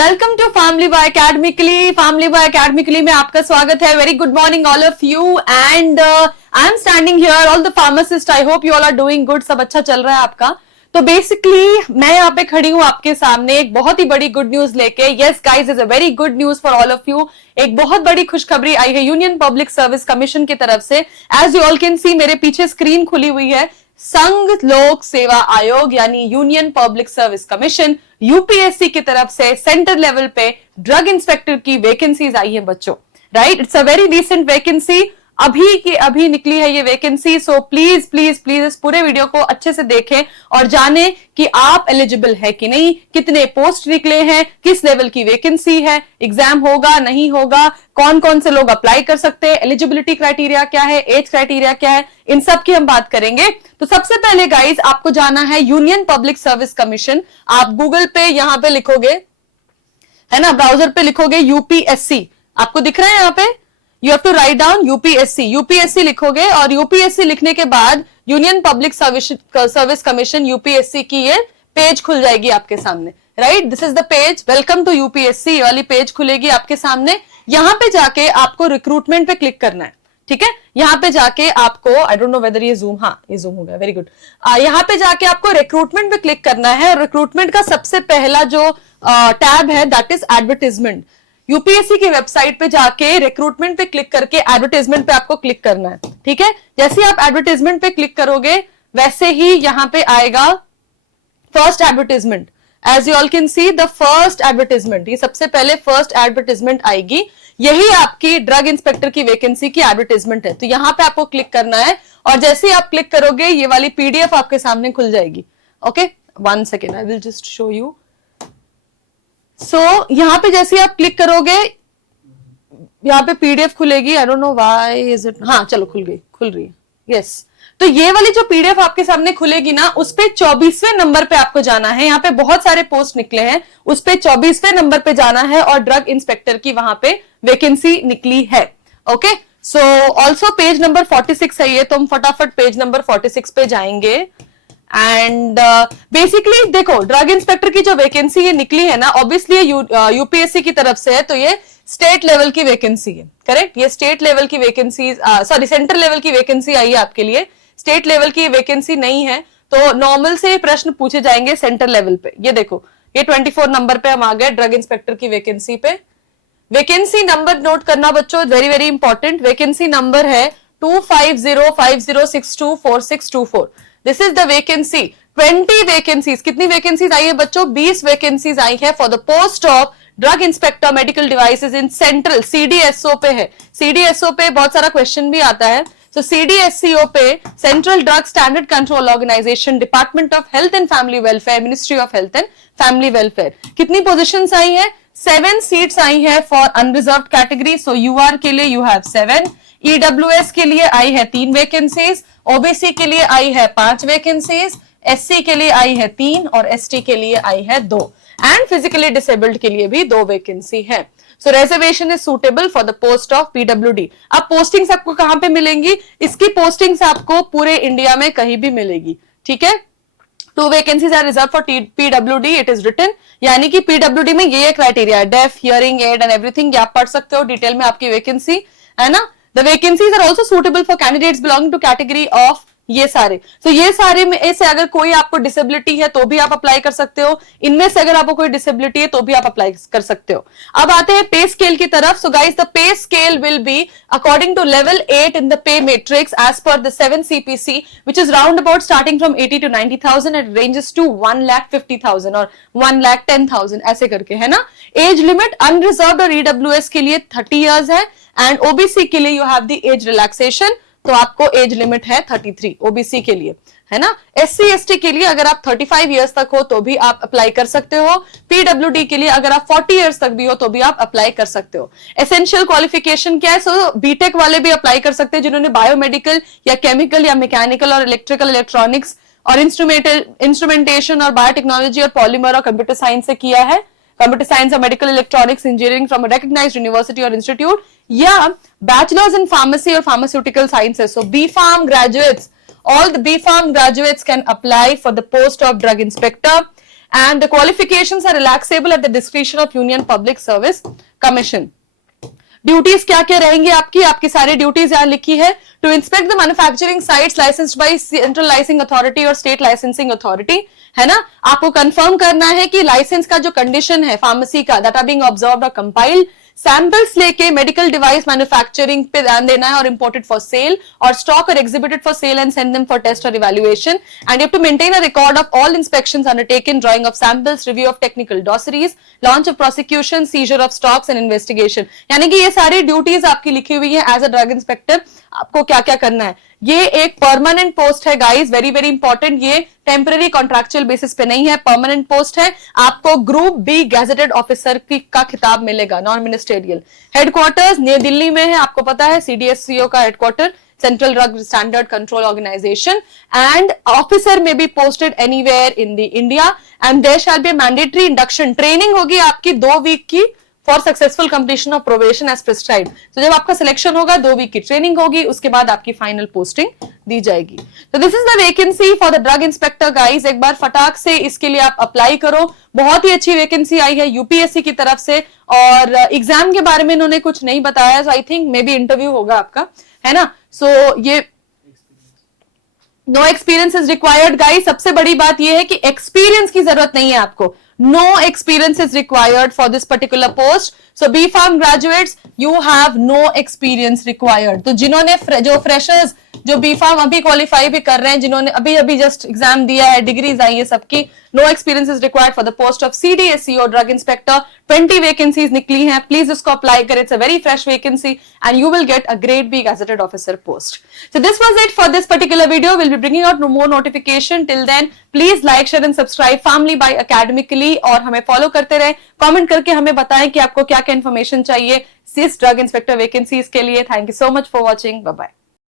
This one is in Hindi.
Welcome to family by academically में आपका स्वागत है। Very good morning all of you and I am standing here all the pharmacist. I hope you all are doing good, सब अच्छा चल रहा है आपका। तो बेसिकली मैं यहाँ पे खड़ी हूँ आपके सामने एक बहुत ही बड़ी गुड न्यूज लेके। Yes guys, is a very good news for all of you. एक बहुत बड़ी खुशखबरी आई है यूनियन पब्लिक सर्विस कमीशन की तरफ से। As you all can see, मेरे पीछे स्क्रीन खुली हुई है। संघ लोक सेवा आयोग यानी union public service commission UPSC की तरफ से सेंटर लेवल पे ड्रग इंस्पेक्टर की वैकेंसीज आई है बच्चों। Right, it's a very recent vacancy, अभी की अभी निकली है ये vacancy. So please please please इस पूरे वीडियो को अच्छे से देखें और जाने कि आप एलिजिबल है कि नहीं, कितने पोस्ट निकले हैं, किस लेवल की वैकेंसी है, एग्जाम होगा नहीं होगा, कौन कौन से लोग अप्लाई कर सकते हैं, एलिजिबिलिटी क्राइटेरिया क्या है, एज क्राइटेरिया क्या है, इन सब की हम बात करेंगे। तो सबसे पहले गाइज आपको जाना है यूनियन पब्लिक सर्विस कमीशन। आप गूगल पे यहां पे लिखोगे, है ना, ब्राउजर पे लिखोगे यूपीएससी, आपको दिख रहा है यहाँ पे, you have to write down UPSC लिखोगे और यूपीएससी लिखने के बाद union public service commission UPSC की ये पेज खुल जाएगी आपके सामने। Right, this is the page, welcome to UPSC वाली पेज खुलेगी आपके सामने। यहां पे जाके आपको रिक्रूटमेंट पे क्लिक करना है। ठीक है, यहां पे जाके आपको, आई डोंट नो वेदर ये जूम, हाँ ये जूम हो गया, वेरी गुड। यहां पे जाके आपको रिक्रूटमेंट पे क्लिक करना है और रिक्रूटमेंट का सबसे पहला जो टैब है दैट इज एडवर्टाइजमेंट। यूपीएससी की वेबसाइट पे जाके रिक्रूटमेंट पे क्लिक करके एडवर्टाइजमेंट पे आपको क्लिक करना है। ठीक है, जैसे आप एडवर्टाइजमेंट पे क्लिक करोगे वैसे ही यहां पे आएगा first advertisement. As you all can see the first advertisement, ये सबसे पहले फर्स्ट एडवर्टाइजमेंट आएगी, यही आपकी ड्रग इंस्पेक्टर की वैकेंसी की एडवर्टाइजमेंट है। तो यहां पे आपको क्लिक करना है और जैसे ही आप क्लिक करोगे ये वाली पीडीएफ आपके सामने खुल जाएगी। Okay, 1 second, I will just show you. So यहां पे जैसे आप क्लिक करोगे यहां पे पीडीएफ खुलेगी। I don't know why is it, हाँ चलो खुल रही है। यस, तो ये वाली जो पीडीएफ आपके सामने खुलेगी ना, उस पे 24वें नंबर पे आपको जाना है। यहाँ पे बहुत सारे पोस्ट निकले हैं, उस पे 24वें नंबर पे जाना है और ड्रग इंस्पेक्टर की वहां पे वैकेंसी निकली है। Okay, so also page number 46 है ये, तो हम फटाफट पेज नंबर 46 पे जाएंगे। एंड बेसिकली देखो, ड्रग इंस्पेक्टर की जो वैकेंसी ये निकली है ना, ऑब्वियसली यूपीएससी की तरफ से है, तो ये स्टेट लेवल की वैकेंसी है। करेक्ट, ये स्टेट लेवल की वैकेंसी, सॉरी सेंटर लेवल की वैकेंसी आई है आपके लिए, स्टेट लेवल की वैकेंसी नहीं है। तो नॉर्मल से प्रश्न पूछे जाएंगे सेंटर लेवल पे। ये देखो, ये 24 नंबर पे हम आ गए ड्रग इंस्पेक्टर की वैकेंसी पे। वैकेंसी नंबर नोट करना बच्चों, very very important. Vacancy number है 250506244624। This is the vacancy. 20 vacancies, कितनी वैकेंसीज आई है बच्चों? 20 वैकेंसीज आई है for the post of drug inspector medical devices in central, CDSO पे है। सीडीएसओ पे बहुत सारा क्वेश्चन भी आता है। सो सीडीएससीओ पे central drug standard control organisation, department of health and family welfare, ministry of health and family welfare. कितनी पोजीशंस आई है? 7 सीट्स आई है for unreserved category. So UR के लिए यू हैव 7, ईडब्ल्यूएस के लिए आई है 3 वैकेंसीज, ओबीसी के लिए आई है 5 वैकेंसीज, एससी के लिए आई है 3 और एसटी के लिए आई है 2 एंड फिजिकली डिसेबल्ड के लिए भी 2 वैकेंसी है। So reservation is suitable for the post of PWD. अब पोस्टिंग्स आपको कहां पे मिलेंगी? इसकी पोस्टिंग्स आपको पूरे इंडिया में कहीं भी मिलेगी। ठीक है, 2 vacancies are reserve for PWD, it is written, यानी कि पीडब्ल्यूडी में ये क्राइटेरिया है, deaf, hearing aid and everything, आप पढ़ सकते हो डिटेल में आपकी वैकेंसी, है ना। The vacancies are also suitable for candidates belonging to category of ये सारे। तो ये सारे में से अगर कोई आपको डिसेबिलिटी है तो भी आप अप्लाई कर सकते हो, इनमें से अगर आपको कोई डिसेबिलिटी है तो भी आप अप्लाई कर सकते हो। अब आते हैं पे स्केल की तरफ। So guys, the pay scale will be according to level 8 in the pay matrix as per the 7 CPC, which is round about starting from 80 to 90,000 and ranges to 1,50,000 और 1,10,000 ऐसे करके, है ना। एज लिमिट अनरिजर्व्ड और ईडब्ल्यूएस के लिए 30 इयर्स है एंड ओबीसी के लिए you have the age relaxation, तो आपको एज लिमिट है 33 ओबीसी के लिए, है ना। एससी एसटी के लिए अगर आप 35 इयर्स तक हो तो भी आप अप्लाई कर सकते हो। पीडब्ल्यूडी के लिए अगर आप 40 इयर्स तक भी हो तो भी आप अप्लाई कर सकते हो। एसेंशियल क्वालिफिकेशन क्या है? सो बीटेक वाले भी अप्लाई कर सकते हैं जिन्होंने बायोमेडिकल या केमिकल या मैकेनिकल और इलेक्ट्रिकल इलेक्ट्रॉनिक्स और इंस्ट्रूमेंटेशन और बायोटेक्नोलॉजी और पॉलीमर और कंप्यूटर साइंस से किया है, कंप्यूटर साइंस और medical electronics engineering from a recognised university और इंस्टीट्यूट, या बैचलर्स इन फार्मेसी और pharmaceutical sciences. So B pharm graduates, all the B Farm graduates can apply for the post of drug inspector and the qualifications are relaxable at the discretion of Union Public Service Commission. Duties क्या क्या रहेंगी आपकी सारी ड्यूटीज यहाँ लिखी है। To inspect the manufacturing sites licensed by central licensing authority और स्टेट लाइसेंसिंग अथॉरिटी, है ना। आपको कंफर्म करना है कि लाइसेंस का जो कंडीशन है फार्मेसी का, दैट आर बीइंग ऑब्जर्व्ड और कंपाइल्ड। सैंपल्स लेके मेडिकल डिवाइस मैन्युफैक्चरिंग पे ध्यान देना है और इंपोर्टेड फॉर सेल और स्टॉक और exhibited for sale and send them for test और evaluation. And you have to maintain a record of all inspections undertaken, drawing of samples, review of technical dossiers, launch of prosecution, seizure of stocks and investigation. यानी कि ये सारी ड्यूटीज आपकी लिखी हुई है एज अ ड्रग इंस्पेक्टर, आपको क्या क्या करना है। ये एक परमानेंट पोस्ट है गाइस, वेरी वेरी इंपॉर्टेंट। ये टेम्पररी कॉन्ट्रैक्चुअल बेसिस पे नहीं है, परमानेंट पोस्ट है। आपको ग्रुप बी गैजेटेड ऑफिसर का खिताब मिलेगा, नॉन मिनिस्टेरियल। हेडक्वार्टर्स नई दिल्ली में है, आपको पता है, CDSCO का headquarter, central drug standard control organisation. And officer may be posted anywhere in the India and there shall be mandatory induction, training होगी आपकी 2 वीक की for successful completion of probation as prescribed. तो जब आपका सिलेक्शन होगा 2 वीक की ट्रेनिंग होगी, उसके बाद आपकी फाइनल पोस्टिंग दी जाएगी। तो this is the vacancy for the drug inspector guys. एक बार फटाक से इसके लिए आप अप्लाई करो, बहुत ही अच्छी वैकेंसी आई है यूपीएससी की तरफ से। और एग्जाम के बारे में इन्होंने कुछ नहीं बताया, so I think maybe interview होगा आपका, है ना। सो ये no experience is required guys. सबसे बड़ी बात यह है कि एक्सपीरियंस की जरूरत नहीं है आपको, no experience is required for this particular post. So B.Pharm graduates, you have no experience required. तो जिन्होंने जो फ्रेशर्स जो B.Pharm अभी क्वालिफाई भी कर रहे हैं, जिन्होंने अभी जस्ट एग्जाम दिया है, डिग्रीज आई है सबकी, no experience is required for the post of CDSCO drug inspector. 20 vacancies निकली हैं, प्लीज इसको अप्लाई करें, it's a very fresh vacancy and you will get a grade B gazetted officer post. So this was it for this particular video. We'll be bringing out more notification. Till then, please like, share and subscribe Family by Academically और हमें फॉलो करते रहे। कमेंट करके हमें बताएं कि आपको क्या क्या इन्फॉर्मेशन चाहिए इस ड्रग इंस्पेक्टर वैकेंसीज के लिए। Thank you so much for watching, bye bye.